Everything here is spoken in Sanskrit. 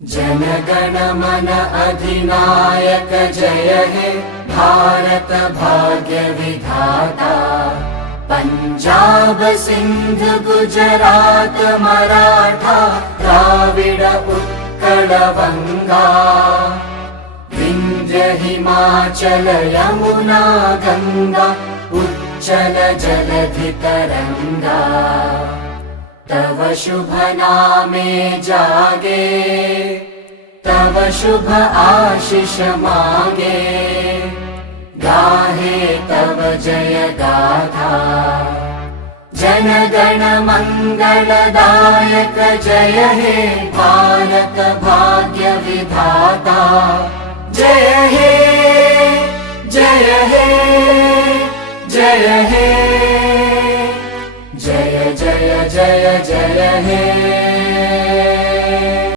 जनगण मन अधिनायक जय हे भारत भाग्य विधाता। पंजाब सिंध गुजरात मराठा द्राविड उत्कल बंगा। विंध्य हिमाचल यमुना गंगा उच्चल जलधि तरंगा। तव शुभ नामे जागे तव शुभ आशीष मागे। गाहे तव जय गाथा जनगण मंगलदायक जय हे भारत भाग्य विधाता। जय हे जय हे जय हे जय जय जय जय हे।